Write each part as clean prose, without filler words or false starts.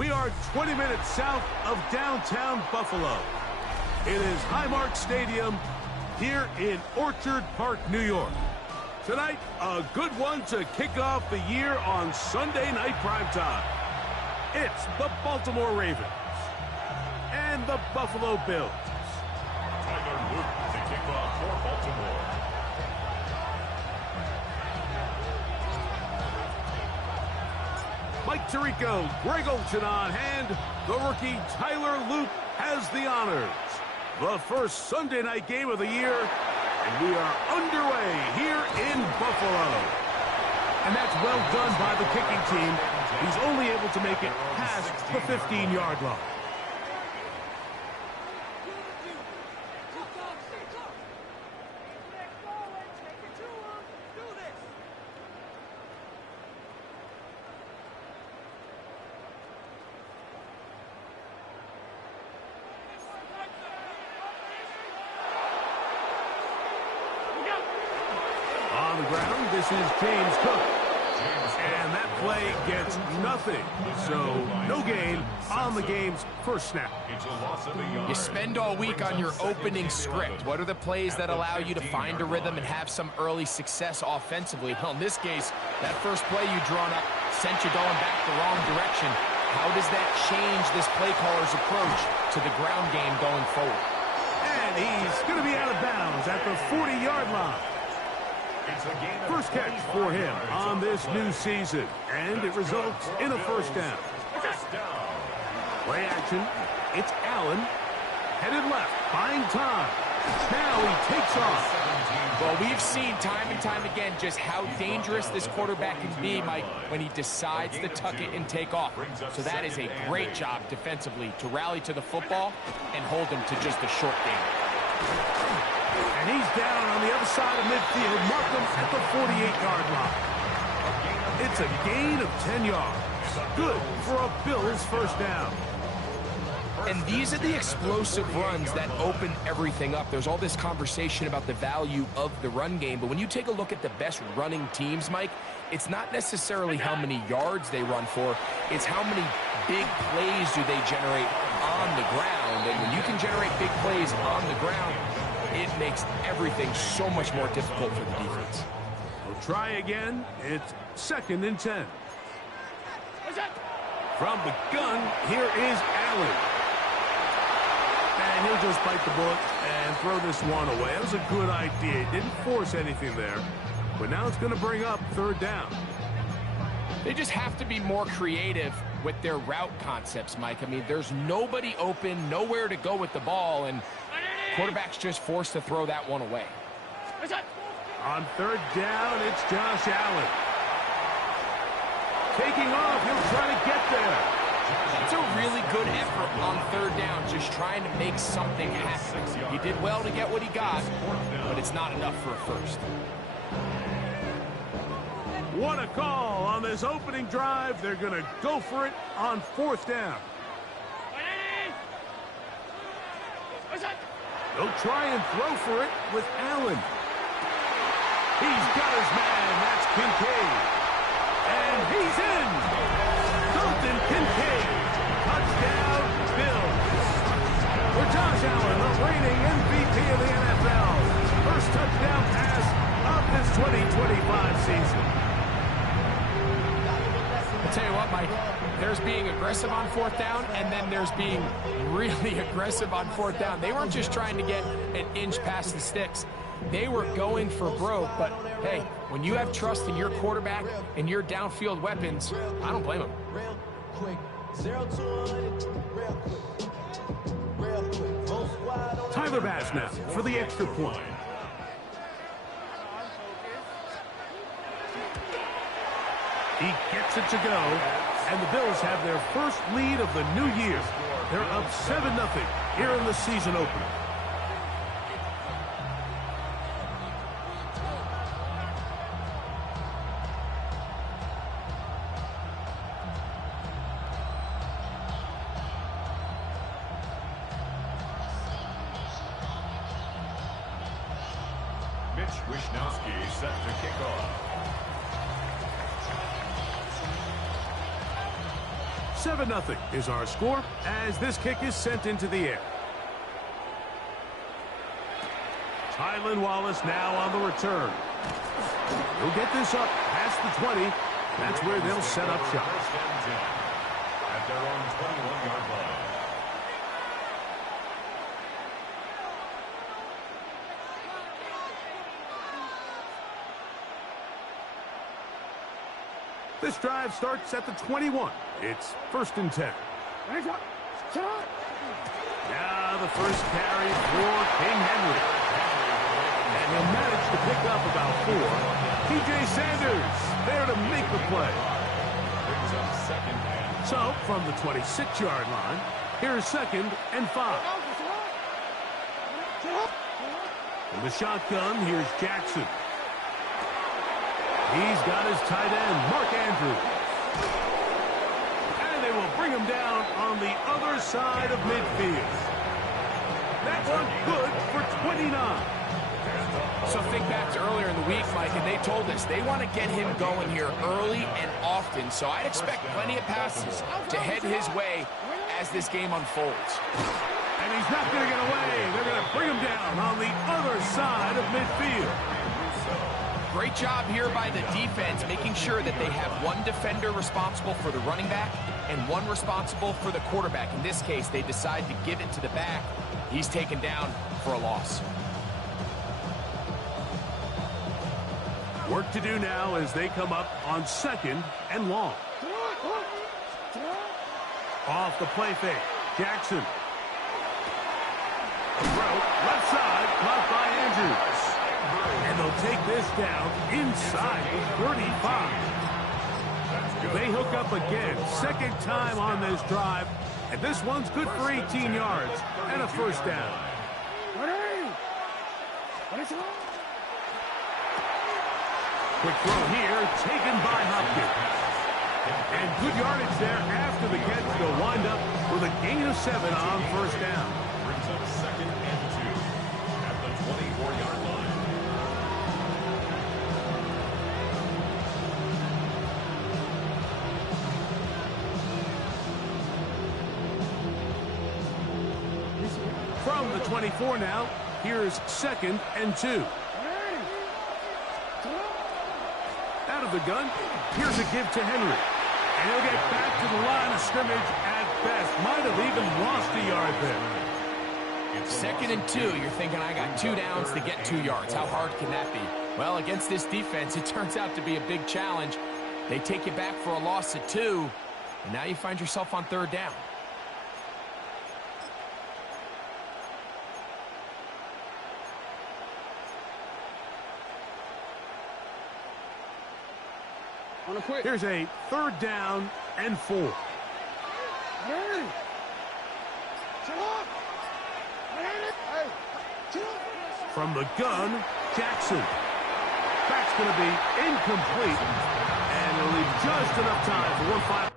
We are 20 minutes south of downtown Buffalo. It is Highmark Stadium here in Orchard Park, New York. Tonight, a good one to kick off the year on Sunday night primetime. It's the Baltimore Ravens and the Buffalo Bills. Tyler Luke to kick off for Baltimore. Mike Tirico, Greg Olsen on hand. The rookie Tyler Luke has the honors. The first Sunday night game of the year, and we are underway here in Buffalo. And that's well done by the kicking team. He's only able to make it past the 15-yard line. On the ground, this is James Cook. And that play gets nothing. So, no gain on the game's first snap. You spend all week on your opening script. What are the plays that allow you to find a rhythm and have some early success offensively? Well, in this case, that first play you drawn up sent you going back the wrong direction. How does that change this play caller's approach to the ground game going forward? And he's going to be out of bounds at the 40-yard line. First catch for him on this new season, and it results in a first down. Play action. It's Allen. Headed left, buying time. Now he takes off. Well, we've seen time and time again just how dangerous this quarterback can be, Mike, when he decides to tuck it and take off. So that is a great job defensively to rally to the football and hold him to just a short game. And he's down on the other side of midfield. Mark him at the 48-yard line. It's a gain of 10 yards. Good for a Bills first down. And these are the explosive runs that open everything up. There's all this conversation about the value of the run game, but when you take a look at the best running teams, Mike, it's not necessarily how many yards they run for, it's how many big plays do they generate on the ground. And when you can generate big plays on the ground, it makes everything so much more difficult for the defense. We'll try again. It's 2nd and 10. From the gun, here is Allen. And he'll just bite the bullet and throw this one away. That was a good idea. Didn't force anything there. But now it's going to bring up 3rd down. They just have to be more creative with their route concepts, Mike. I mean, there's nobody open, nowhere to go with the ball, and quarterback's just forced to throw that one away. On 3rd down, it's Josh Allen. Taking off, he'll try to get there. It's a really good effort on 3rd down, just trying to make something happen. He did well to get what he got, but it's not enough for a first. What a call on this opening drive. They're going to go for it on 4th down. They'll try and throw for it with Allen. He's got his man. That's Kincaid. And he's in. Dalton Kincaid. Touchdown, Bills. For Josh Allen, the reigning MVP of the NFL. First touchdown pass of this 2025 season. I'll tell you what, Mike, there's being aggressive on 4th down, and then there's being really aggressive on 4th down. They weren't just trying to get an inch past the sticks. They were going for broke, but hey, when you have trust in your quarterback and your downfield weapons, I don't blame them. Tyler Bass now for the extra point. He gets it to go, and the Bills have their first lead of the new year. They're up 7-0 here in the season opener. Mitch Wishnowsky set to kick off. 7-0 is our score as this kick is sent into the air. Tylan Wallace now on the return. He'll get this up past the 20. That's where they'll set up shop. At their own 21-yard line. This drive starts at the 21. It's 1st and 10. Now the first carry for King Henry. And he'll manage to pick up about 4. T.J. Sanders there to make the play. So from the 26-yard line, here's 2nd and 5. In the shotgun, here's Jackson. He's got his tight end, Mark Andrews. And they will bring him down on the other side of midfield. That one good for 29. So think back to earlier in the week, Mike, and they told us they want to get him going here early and often. So I'd expect plenty of passes to head his way as this game unfolds. And he's not going to get away. They're going to bring him down on the other side of midfield. Great job here by the defense, making sure that they have one defender responsible for the running back and one responsible for the quarterback. In this case, they decide to give it to the back. He's taken down for a loss. Work to do now as they come up on 2nd and long. Off the play fake, Jackson. Throw, left side, caught by Andrews. And they'll take this down inside the 35. They hook up again, 2nd time on this drive. And this one's good for 18 yards and a 1st down. Quick throw here, taken by Hopkins. And good yardage there after the catch. They'll wind up with a gain of 7 on 1st down. Brings up 2nd and 2 at the 24-yard line. From the 24 now, here's 2nd and 2. Out of the gun, here's a give to Henry. And he'll get back to the line of scrimmage at best. Might have even lost a yard there. 2nd and 2, you're thinking, I got 2 downs to get 2 yards. How hard can that be? Well, against this defense, it turns out to be a big challenge. They take you back for a loss of 2, and now you find yourself on 3rd down. Here's a 3rd down and 4. From the gun, Jackson. That's going to be incomplete. And it'll leave just enough time for 1 final.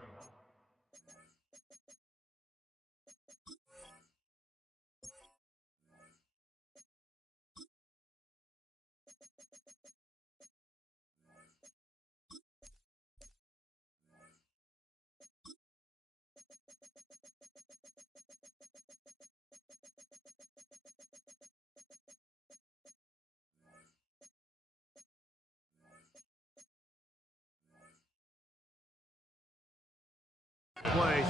Play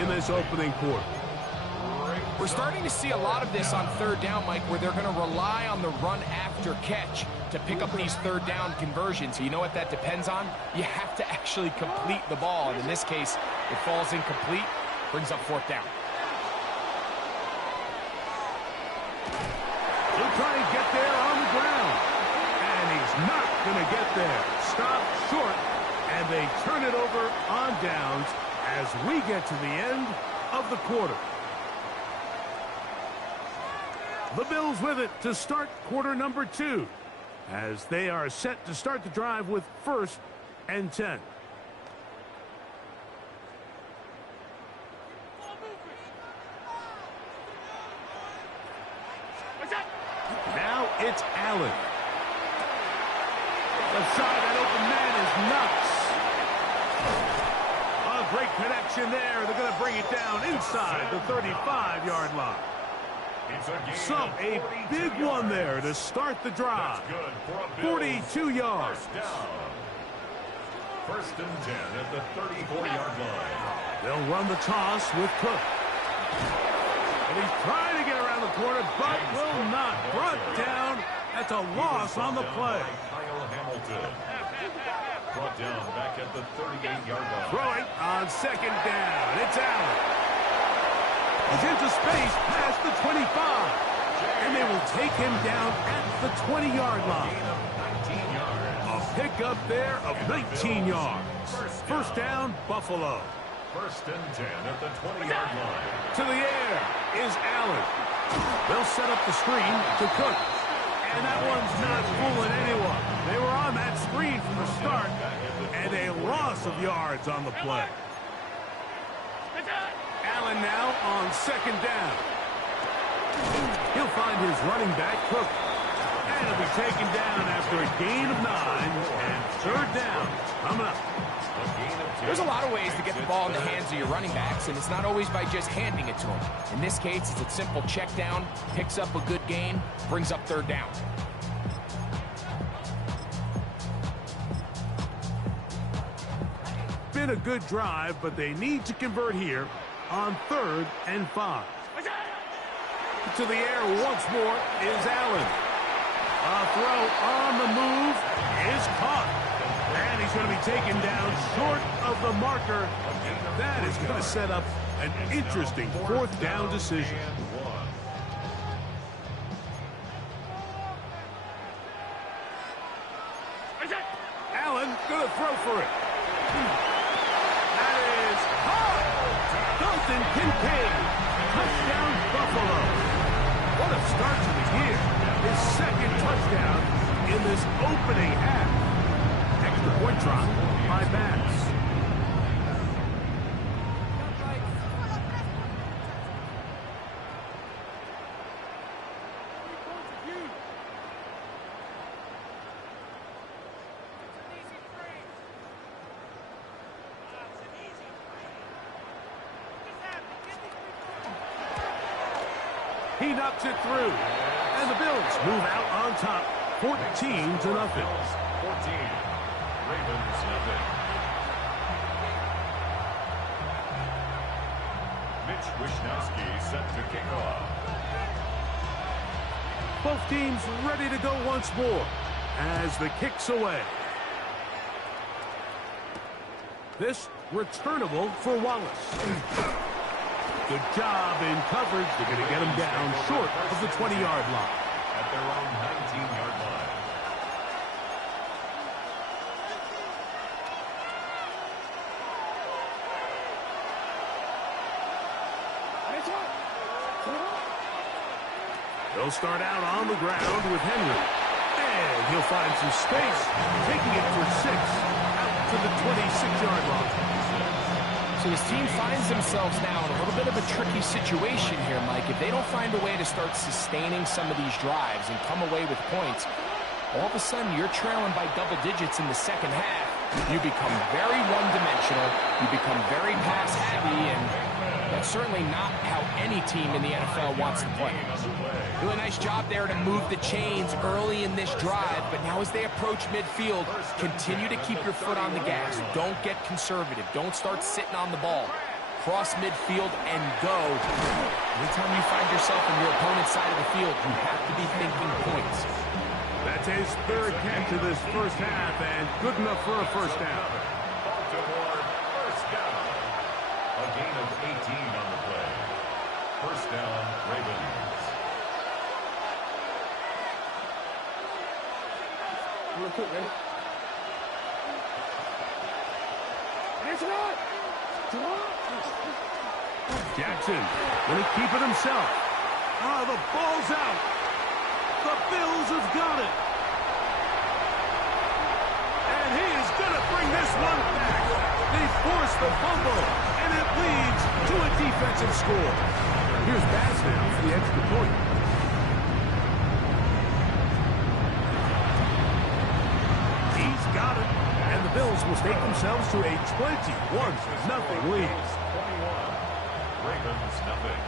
in this opening quarter. We're starting to see a lot of this on 3rd down, Mike, where they're going to rely on the run after catch to pick up these 3rd down conversions. So you know what that depends on? You have to actually complete the ball. And in this case, it falls incomplete, brings up 4th down. He'll try and get there on the ground. And he's not going to get there. Stopped short, and they turn it over on downs as we get to the end of the quarter. The Bills with it to start quarter number 2 as they are set to start the drive with 1st and 10. Now it's Allen. Left side, that open man is nuts. A great connection there. They're going to bring it down inside the 35-yard line. A big one there to start the drive. 42 yards. First and 10 at the 34-yard line. They'll run the toss with Cook. And he's trying to get around the corner, but will not. Brought down. That's a loss on the play. Kyle Hamilton. Brought down back at the 38-yard line. Throwing on second down. It's Allen. He's into space past the 25. And they will take him down at the 20-yard line. A pickup there of 19 yards. First down, Buffalo. First and 10 at the 20-yard line. To the air is Allen. They'll set up the screen to Cook. And that one's not fooling anyone. They were on that screen from the start. And a loss of yards on the play. Allen now on second down. He'll find his running back, Cook. And he'll be taken down after a gain of 9. And third down coming up. There's a lot of ways to get the ball in the hands of your running backs, and it's not always by just handing it to them. In this case, it's a simple check down, picks up a good gain, brings up third down. Been a good drive, but they need to convert here on 3rd and 5. To the air once more is Allen. A throw on the move is caught. And he's going to be taken down short of the marker. And that is going to set up an interesting 4th down decision. Allen going to throw for it. That is caught. Dalton Kincaid. Touchdown, Buffalo. What a start to the year. His 2nd touchdown in this opening half. Extra point try by Bass. He knocks it through. And the Bills move out on top. 14-0. 14. Ravens nothing. Mitch Wishnowsky set to kick off. Both teams ready to go once more as the kick's away. This returnable for Wallace. Good job in coverage. They're going to get him down short of the 20-yard line. At their own 19-yard line. They'll start out on the ground with Henry. And he'll find some space, taking it for 6 out to the 26-yard line. So this team finds themselves now in a little bit of a tricky situation here, Mike. If they don't find a way to start sustaining some of these drives and come away with points, all of a sudden you're trailing by double digits in the second half. You become very one-dimensional. You become very pass-heavy, and that's certainly not how any team in the NFL wants to play. Do a nice job there to move the chains early in this drive, but now as they approach midfield, continue to keep your foot on the gas. Don't get conservative. Don't start sitting on the ball. Cross midfield and go. Anytime you find yourself on your opponent's side of the field, you have to be thinking points. That's his 3rd catch of this first half, and good enough for a first down. Baltimore first down. A gain of 18 on the play. First down, Ravens. Jackson going to keep it himself. Oh, the ball's out. The Bills have got it. And he is going to bring this one back. They force the fumble, and it leads to a defensive score. Here's Bass now for the extra point. He's got it, and the Bills will stake themselves to a 21-0 lead. 21. Ravens nothing.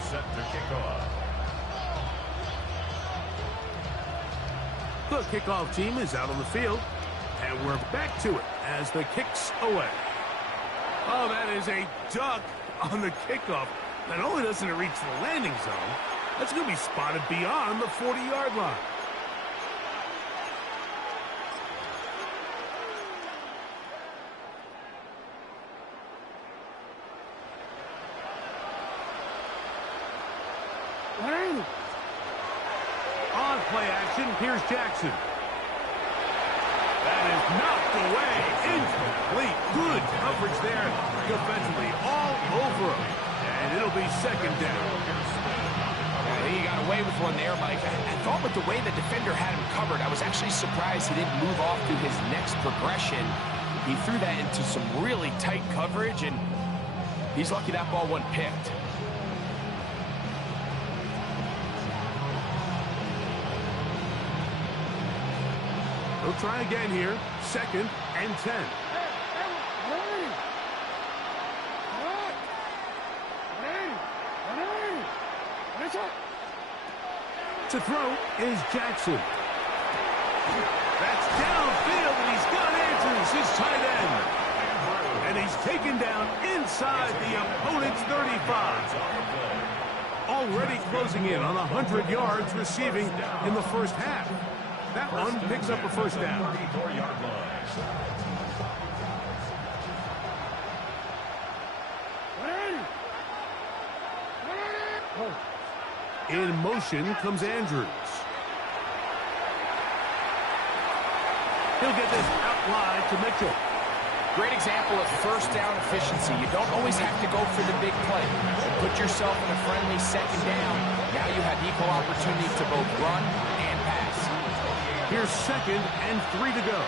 Set to kick off. The kickoff team is out on the field, and we're back to it as the kick's away. Oh, that is a duck on the kickoff. Not only doesn't it reach the landing zone, that's going to be spotted beyond the 40-yard line. On play action, here's Jackson. That is knocked away. Incomplete. Good coverage there defensively all over him. And it'll be second down. I think he got away with one there, Mike. I thought with the way the defender had him covered, I was actually surprised he didn't move off to his next progression. He threw that into some really tight coverage, and he's lucky that ball wasn't picked. We'll try again here. 2nd and 10. To throw is Jackson. That's downfield, and he's got Andrews, his tight end. And he's taken down inside the opponent's 35. Already closing in on 100 yards receiving in the first half. That one picks up a first down. In motion comes Andrews. He'll get this out wide to Mitchell. Great example of first down efficiency. You don't always have to go for the big play. Put yourself in a friendly second down. Now you have equal opportunity to both run and pass. Here's 2nd and 3 to go.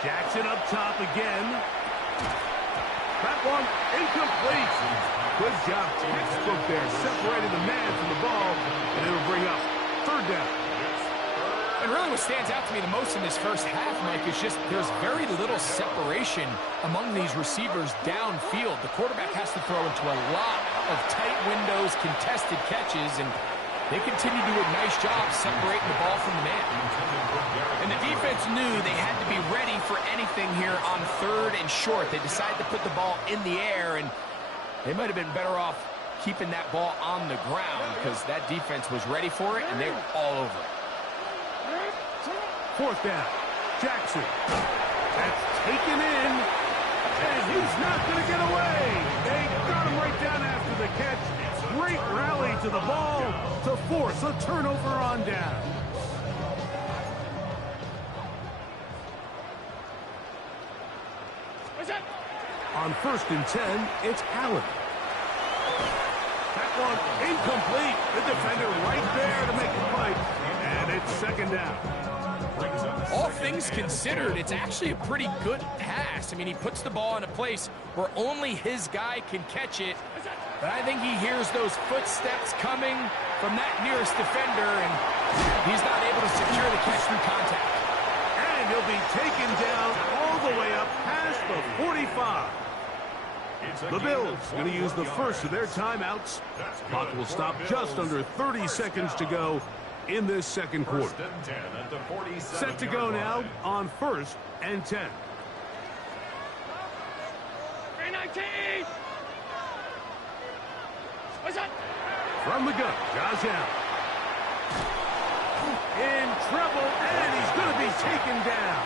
Jackson up top again. That one incomplete. Good job. Textbook there. Separated the man from the ball, and it'll bring up 3rd down. And really what stands out to me the most in this first half, Mike, is just there's very little separation among these receivers downfield. The quarterback has to throw into a lot of tight windows, contested catches, and they continue to do a nice job separating the ball from the man. And the defense knew they had to be ready for anything here on 3rd and short. They decided to put the ball in the air, and they might have been better off keeping that ball on the ground because that defense was ready for it, and they were all over it. 4th down. Jackson. That's taken in. And he's not going to get away. They got him right down after the catch. Great rally to the ball to force a turnover on down. On 1st and 10, it's Allen. That one incomplete. The defender right there to make the fight. And it's 2nd down. All things considered, it's actually a pretty good pass. I mean, he puts the ball in a place where only his guy can catch it. But I think he hears those footsteps coming from that nearest defender, and he's not able to secure the catch through contact. And he'll be taken down all the way up past the 45. The Bills going to use the first of their timeouts. Clock will stop just under 30 seconds to go in this second quarter. Set to go now on 1st and 10. 319! From the gun, Josh Allen. In trouble, and he's going to be taken down.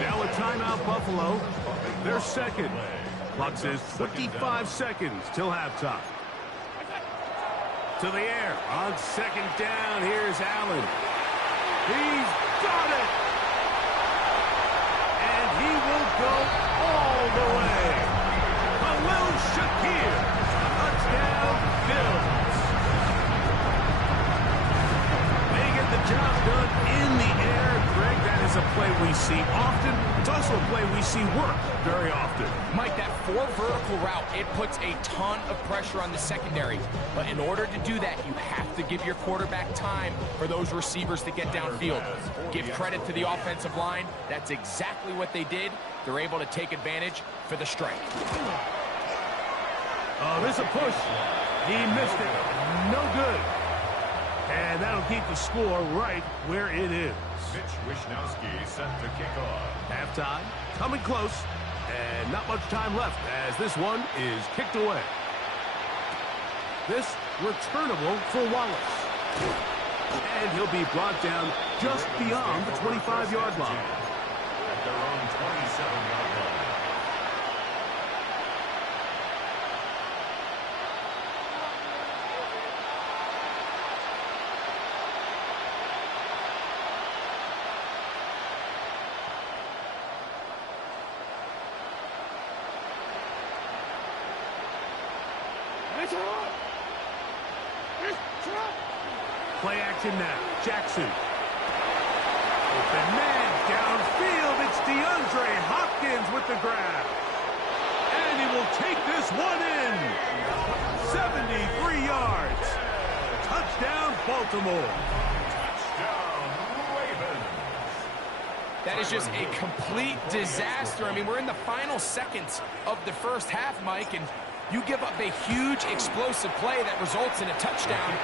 Now a timeout, Buffalo. Their second. Clock says 25 seconds till halftime. To the air on 2nd down. Here's Allen. He's got it. And he will go all the way. Khalil Shakir. Touchdown, Bills. we see often. It's also a play we see work very often. Mike, that 4 vertical route, it puts a ton of pressure on the secondary. But in order to do that, you have to give your quarterback time for those receivers to get downfield. Give credit to the offensive line. That's exactly what they did. They're able to take advantage for the strike. Oh, there's a push. He missed it. No good. And that'll keep the score right where it is. Mitch Wishnowsky set to kick off. Halftime, coming close, and not much time left as this one is kicked away. This returnable for Wallace. And he'll be brought down just beyond the 25-yard line. At their own 27-yard line. Play action now. Jackson. Open man downfield. It's DeAndre Hopkins with the grab. And he will take this one in. 73 yards. Touchdown, Baltimore. Touchdown, Ravens. That is just a complete disaster. I mean, we're in the final seconds of the first half, Mike, and you give up a huge explosive play that results in a touchdown.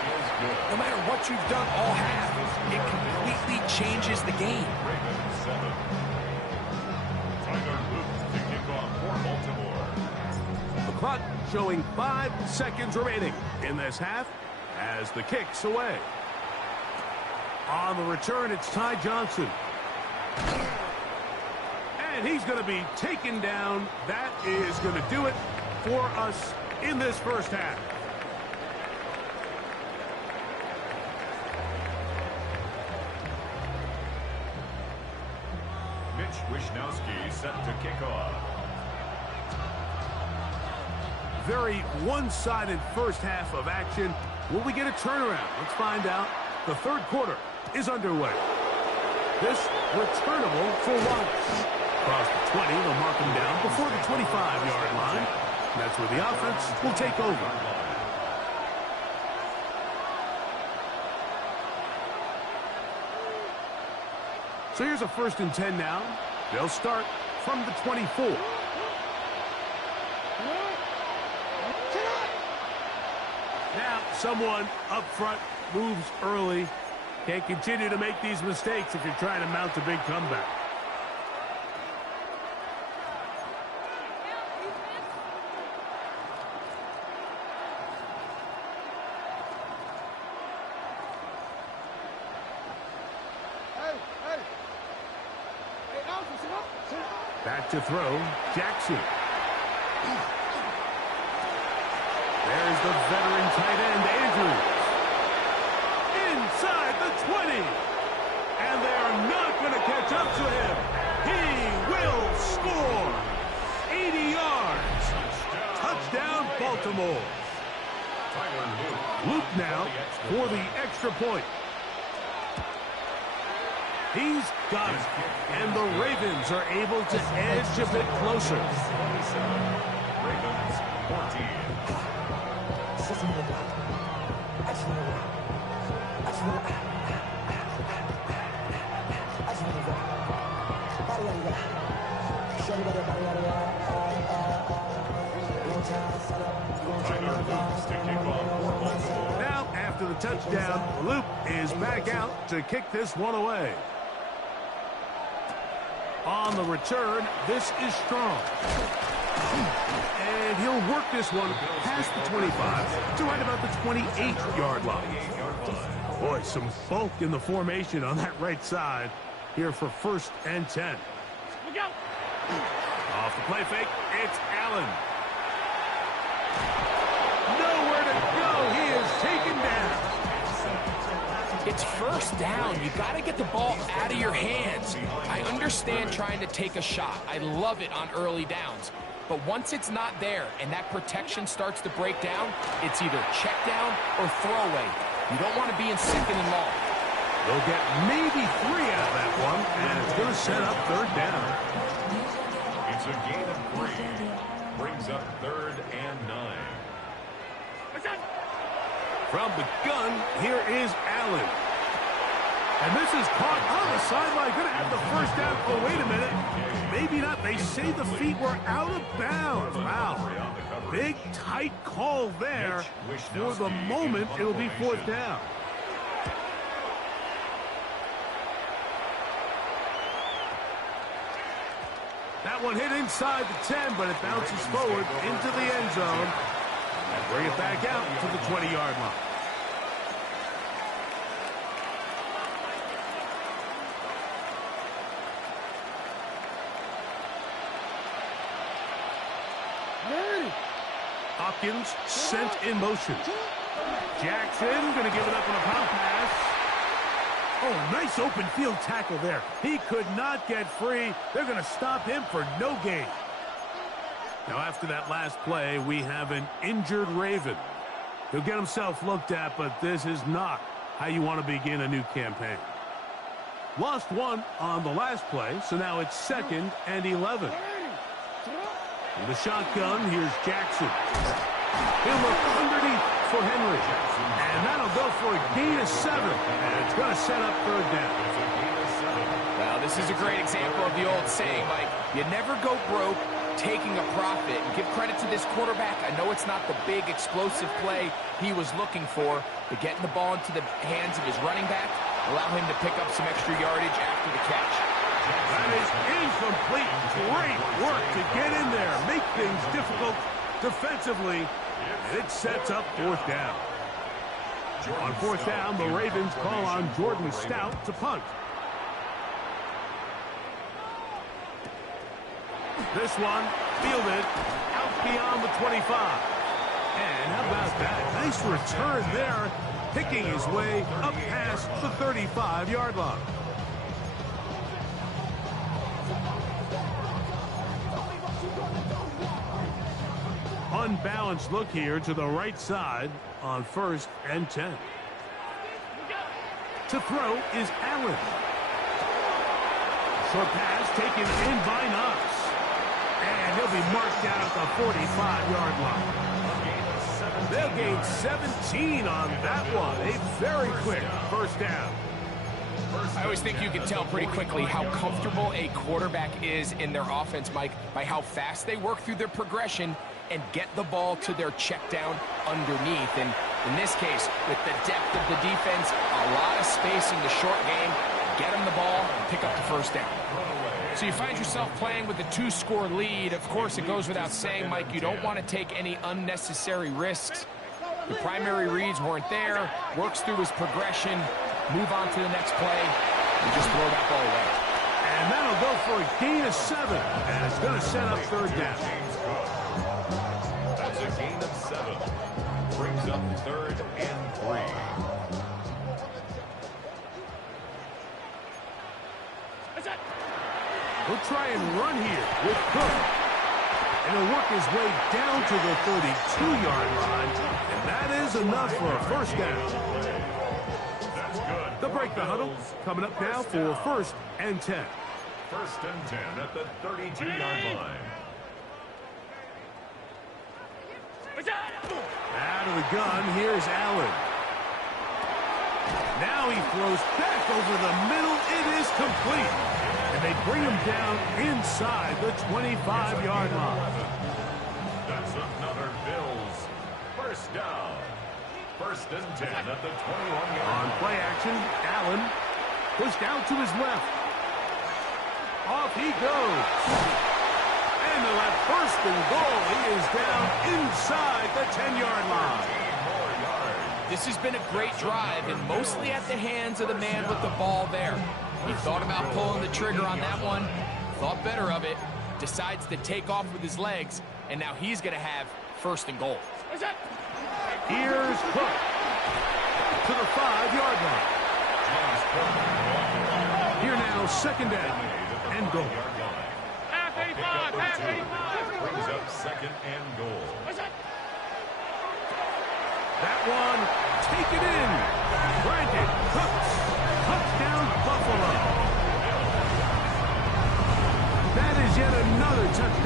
No matter what you've done all half, it completely changes the game. Ravens 7. Tyler Luke to kick off for Baltimore. The clock showing 5 seconds remaining in this half as the kick's away. On the return, it's Ty Johnson. And he's going to be taken down. That is going to do it for us in this first half. Mitch Wishnowsky set to kick off. Very one-sided first half of action. Will we get a turnaround? Let's find out. The third quarter is underway. This returnable for Wallace. Across the 20, they'll mark him down before the 25-yard line. That's where the offense will take over. So here's a 1st and 10 now. They'll start from the 24. Now someone up front moves early. Can't continue to make these mistakes if you're trying to mount a big comeback. Back to throw, Jackson. There's the veteran tight end, Andrews. Inside the 20. And they are not going to catch up to him. He will score. 80 yards. Touchdown, Baltimore. Luke now for the extra point. He's got it. And the Ravens are able to edge a bit closer. Ravens 14. Now, after the touchdown, Luke is back out to kick this one away. On the return, this is strong. And he'll work this one past the 25 to right about the 28-yard line. Boy, some bulk in the formation on that right side here for 1st and 10. Off the play fake, it's Allen. Nowhere to go. He is taken down. It's 1st down. You got to get the ball out of your hands. I understand trying to take a shot. I love it on early downs. But once it's not there and that protection starts to break down, it's either check down or throwaway. You don't want to be in 2nd and long. They'll get maybe 3 out of that one, and it's going to set up third down. It's a gain of 3. Brings up 3rd and 9. From the gun, here is Allen. And this is caught on the sideline. Going to have the first down. Oh, wait a minute. Maybe not. They say the feet were out of bounds. Wow. Big, tight call there. For the moment, it'll be 4th down. That one hit inside the 10, but it bounces forward into the end zone. And bring it back out to the 20-yard line. Hopkins sent in motion. Jackson going to give it up on a pop pass. Oh, nice open field tackle there. He could not get free. They're going to stop him for no gain. Now, after that last play, we have an injured Raven. He'll get himself looked at, but this is not how you want to begin a new campaign. Lost one on the last play, so now it's 2nd and 11. In the shotgun, here's Jackson. He'll look underneath for Henry. And that'll go for a gain of 7. And it's going to set up third down. Well, this is a great example of the old saying, Mike, you never go broke taking a profit. And give credit to this quarterback. I know it's not the big explosive play he was looking for, but getting the ball into the hands of his running back, allow him to pick up some extra yardage after the catch. That is incomplete. Great work to get in there, make things difficult defensively, and it sets up 4th down. On 4th down, the Ravens call on Jordan Stout to punt. This one fielded out beyond the 25. And how about that? Nice return there, picking his way up past the 35-yard line. Unbalanced look here to the right side on 1st and 10. To throw is Allen. Short pass taken in by Knox. And he'll be marked down at the 45-yard line. They'll gain 17 on that one. A very quick 1st down. I always think you can tell pretty quickly how comfortable a quarterback is in their offense, Mike, by how fast they work through their progression and get the ball to their check down underneath. And in this case, with the depth of the defense, a lot of space in the short game, get them the ball and pick up the 1st down. So you find yourself playing with a 2-score lead. Of course, it goes without saying, Mike, you don't want to take any unnecessary risks. The primary reads weren't there, works through his progression, move on to the next play, and just throw that ball away. And that'll go for a gain of 7, and it's going to set up 3rd down. That's a gain of 7. Brings up 3rd and 3. He'll try and run here with Cook. And he'll work his way down to the 32-yard line. And that is enough for a 1st down. That's good. They'll break the huddle. Coming up now for 1st and 10. 1st and 10 at the 32-yard line. Out of the gun, here's Allen. Now he throws back over the middle. It is complete. And they bring him down inside the 25-yard line. That's another Bills 1st down. 1st and 10 at the 21-yard line. On play action, Allen pushed out to his left. Off he goes. And they'll have 1st and goal. He is down inside the 10-yard line. This has been a great drive, and mostly at the hands of the man with the ball there. He thought about pulling the trigger on that one, thought better of it, decides to take off with his legs, and now he's going to have 1st and goal. Here's Cook to the 5-yard line. Here now, 2nd down and goal. Half 85. Brings up 2nd and goal. That one, take it in. Brandon Cooks.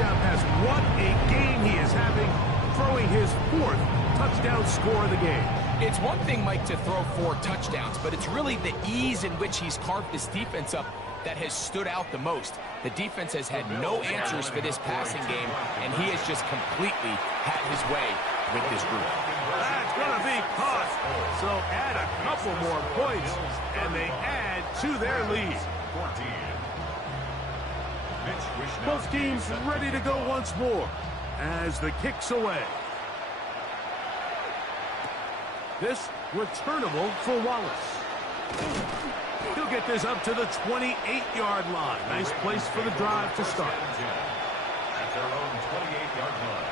touchdown pass. What a game he is having, throwing his 4th touchdown score of the game. It's one thing, Mike, to throw 4 touchdowns, but it's really the ease in which he's carved this defense up that has stood out the most. The defense has had no answers for this passing game, and he has just completely had his way with this group. That's going to be caught. So add a couple more points, and they add to their lead. 14. Both teams ready to go once more as the kick's away. This returnable for Wallace. He'll get this up to the 28-yard line. Nice place for the drive to start. At their own 28-yard line.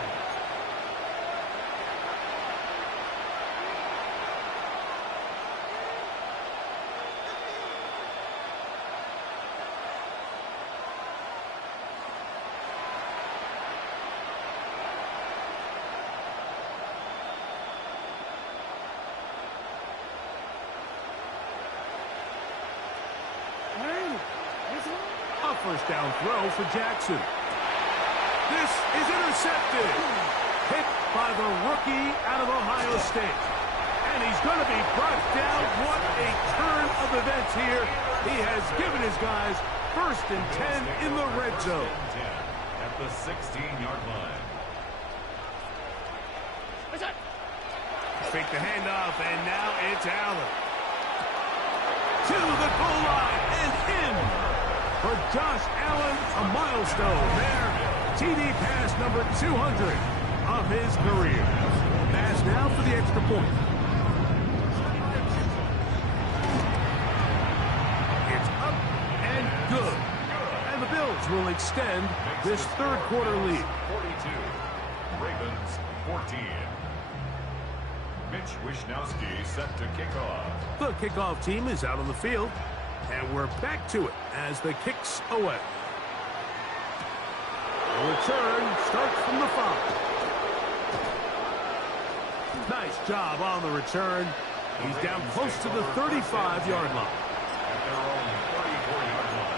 A first down throw for Jackson. This is intercepted. Hit by the rookie out of Ohio State. And he's going to be brought down. What a turn of events here. He has given his guys 1st and 10 in the red zone. At the 16-yard line. Fake the handoff, and now it's Allen. To the goal line and in. For Josh Allen, a milestone there. TD pass number 200 of his career. Pass now for the extra point. It's up and good. And the Bills will extend this 3rd quarter lead. 42. Ravens 14. Mitch Wishnowsky set to kick off. The kickoff team is out on the field, and we're back to it as the kick's away. The return starts from the 5. Nice job on the return. He's down close to the 35-yard line. At their own 34-yard line.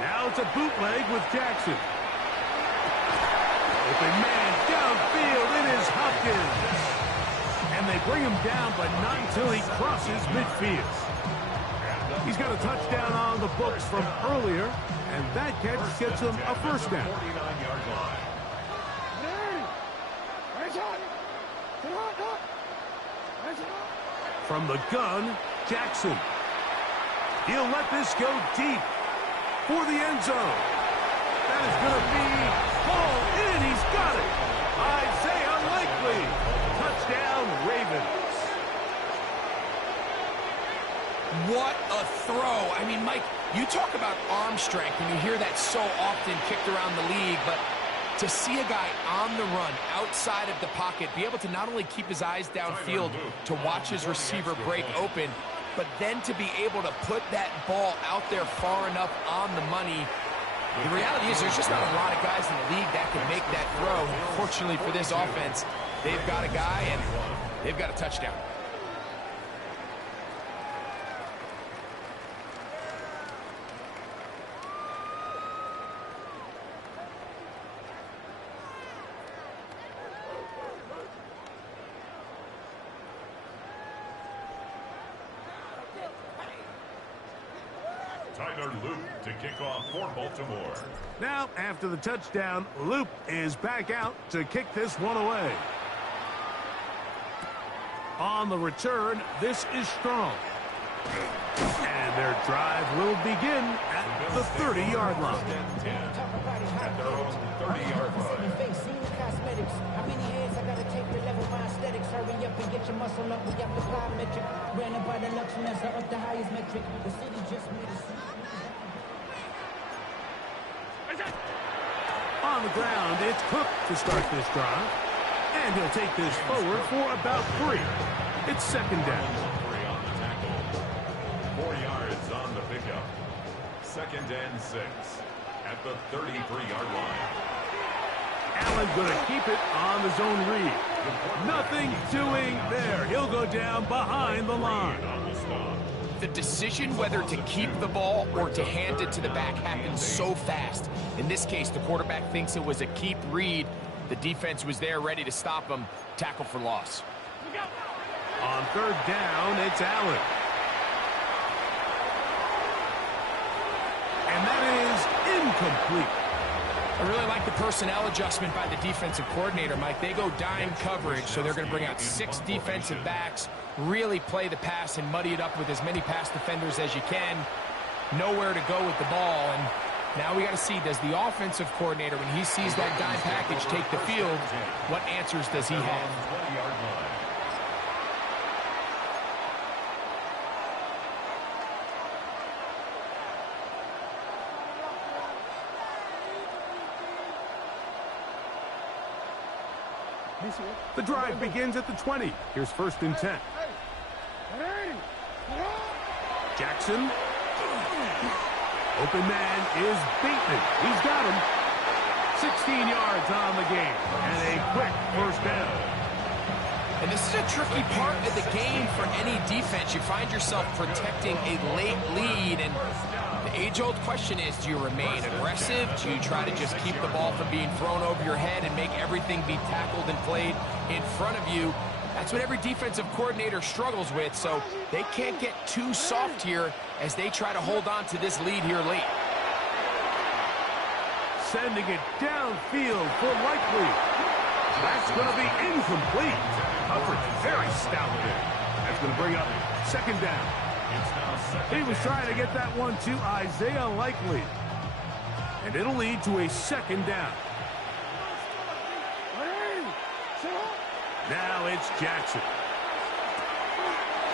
Now it's a bootleg with Jackson. Open man downfield. It is Hopkins. And they bring him down, but not until he crosses midfield. He's got a touchdown on the books from earlier, and that catch gets him a first down. 49-yard line. From the gun, Jackson. He'll let this go deep for the end zone. That is going to be ball in. He's got it. Isaiah Likely. Touchdown, Ravens. What a throw. I mean, Mike, you talk about arm strength, and you hear that so often kicked around the league, but to see a guy on the run, outside of the pocket, be able to not only keep his eyes downfield to watch his receiver break open, but then to be able to put that ball out there far enough on the money. The reality is there's just not a lot of guys in the league that can make that throw. Fortunately for this offense, they've got a guy, and they've got a touchdown. Tyler Loop to kick off for Baltimore. Now, after the touchdown, Loop is back out to kick this one away. On the return, this is Strong. And their drive will begin at the 30-yard line. At their own 30-yard line. How many heads I gotta take to level my aesthetics? Hurry up and get your muscle up. We got the plyometric. Ran up by the Lux Mensa up the highest metric. The city just made a On the ground, it's Cook to start this drive. And he'll take this forward for about 3. It's second down. 3 on the tackle. 4 yards on the pickup. Second and 6 at the 33-yard line. Allen going to keep it on the zone read. Nothing doing there. He'll go down behind the line. The decision whether to keep the ball or to hand it to the back happens so fast. In this case, the quarterback thinks it was a keep read. The defense was there ready to stop him. Tackle for loss. On third down, it's Allen. And that is incomplete. I really like the personnel adjustment by the defensive coordinator, Mike. They go dime coverage, so they're going to bring out 6 defensive backs, really play the pass and muddy it up with as many pass defenders as you can. Nowhere to go with the ball, and now we got to see, does the offensive coordinator, when he sees that dime package take the field, what answers does he have? 20-yard line. The drive begins at the 20. Here's first and 10. Jackson. Open man is Bateman. He's got him. 16 yards on the game. And a quick first down. And this is a tricky part of the game for any defense. You find yourself protecting a late lead, and the age-old question is, do you remain aggressive? Do you try to just keep the ball from being thrown over your head and make everything be tackled and played in front of you? That's what every defensive coordinator struggles with, so they can't get too soft here as they try to hold on to this lead here late. Sending it downfield for Likely. That's going to be incomplete. Coverage very stout there. That's going to bring up second down. He was trying to get that one to Isaiah Likely. And it'll lead to a second down. Now it's Jackson.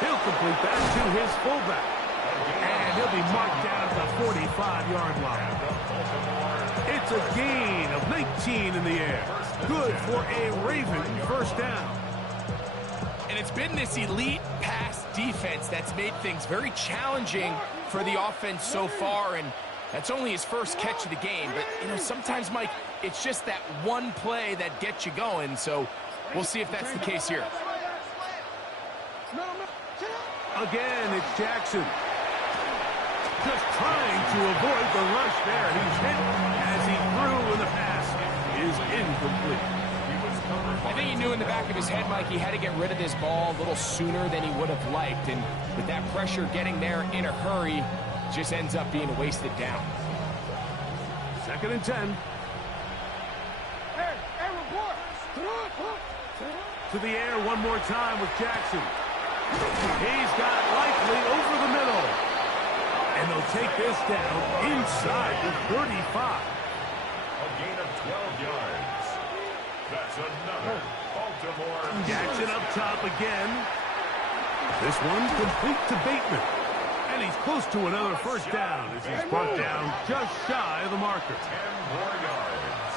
He'll complete that to his fullback. And he'll be marked down at the 45-yard line. It's a gain of 19 in the air. Good for a Raven first down. And it's been this elite pass defense that's made things very challenging for the offense so far, and that's only his first catch of the game. But, you know, sometimes, Mike, it's just that one play that gets you going, so we'll see if that's the case here. Again, it's Jackson. Just trying to avoid the rush there. He's hit as he threw, and the pass is incomplete. I think he knew in the back of his head, Mike, he had to get rid of this ball a little sooner than he would have liked. And with that pressure getting there in a hurry, it just ends up being a wasted down. Second and 10. To the air one more time with Jackson. He's got Likely over the middle. And they'll take this down inside the 35. A gain of 12 yards. That's another Baltimore. Jackson up top again. This one complete to Bateman. And he's close to another first down as he's brought down just shy of the marker. 10 more yards.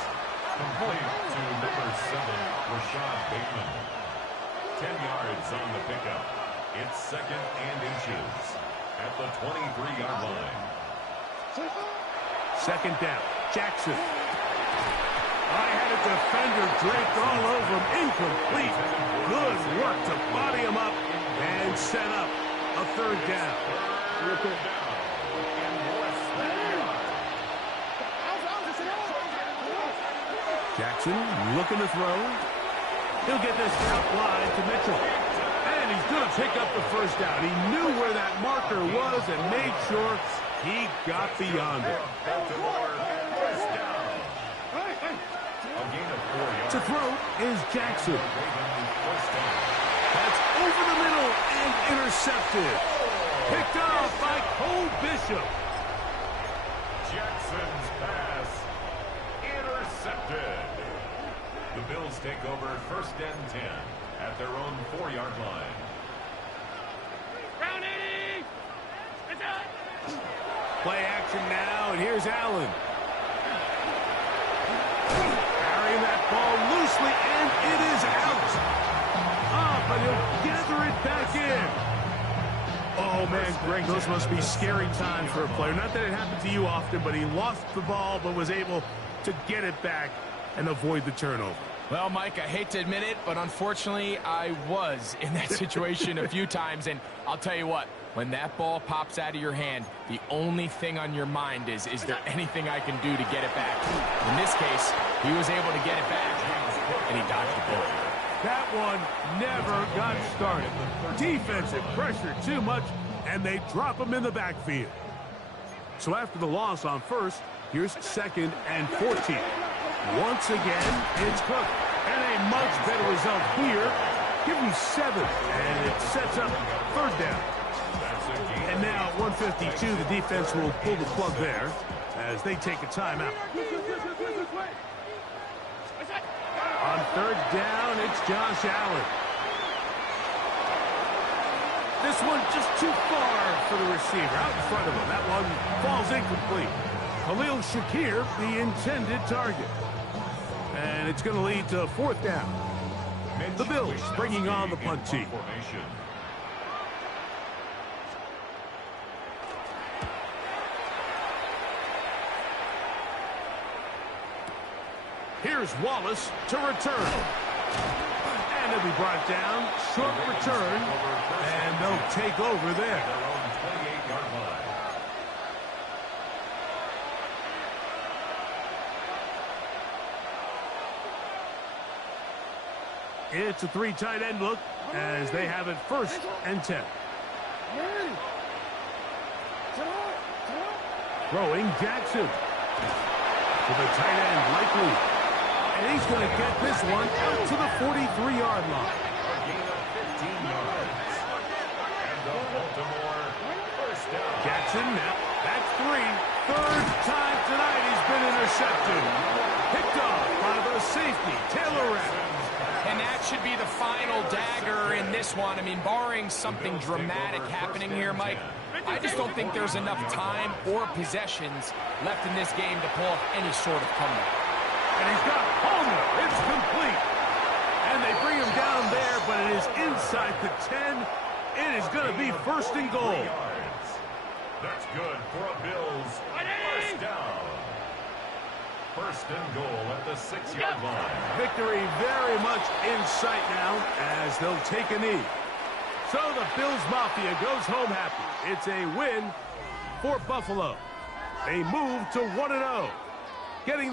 Complete to number 7, Rashad Bateman. 10 yards on the pickup. It's second and inches at the 23-yard line. Second down. Jackson. I had a defender draped all over him. Incomplete. Good work to body him up and set up a third down. Jackson looking to throw. He'll get this out wide to Mitchell. And he's going to pick up the first down. He knew where that marker was and made sure he got beyond it. To throw is Jackson. That's over the middle and intercepted. Picked off by Cole Bishop. Jackson's pass intercepted. The Bills take over first and 10 at their own 4-yard line. Round 80! Play action now, and here's Allen. Carrying that ball loose quickly, and it is out. But he'll gather it back in. Oh, man, Greg, those must be scary times for a player. Not that it happened to you often, but he lost the ball but was able to get it back and avoid the turnover. Well, Mike, I hate to admit it, but unfortunately, I was in that situation a few times. And I'll tell you what, when that ball pops out of your hand, the only thing on your mind is there anything I can do to get it back? In this case, he was able to get it back, and he dodged the bullet. That one never got started. Defensive pressure too much, and they drop him in the backfield. So after the loss on first, here's 2nd and 14. Once again, it's Cook. And a much better result here. Give him 7, and it sets up 3rd down. And now at 152, the defense will pull the plug there as they take a timeout. On 3rd down, it's Josh Allen. This one just too far for the receiver. Out in front of him. That one falls incomplete. Khalil Shakir, the intended target. And it's going to lead to 4th down. The Bills bringing on the punt team. Here's Wallace to return. And he'll be brought down. Short return. And they'll take over there. It's a 3 tight end look as they have it 1st and 10. Throwing Jackson. To the tight end, likely. And he's going to get this one out to the 43-yard line. A gain of 15 yards. And the Baltimore 1st down. Jackson, now that's 3. 3rd time tonight he's been intercepted. Picked off by the safety, Taylor Rapp. And that should be the final dagger in this one. I mean, barring something dramatic happening here, Mike, I just don't think there's enough time or possessions left in this game to pull off any sort of comeback. And he's got Homer. It's complete. And they bring him down there, but it is inside the 10. It is going to be 1st and goal. That's good for a Bills 1st down. 1st and goal at the 6-yard line. Victory very much in sight now as they'll take a knee. So the Bills Mafia goes home happy. It's a win for Buffalo. A move to 1-0. Getting the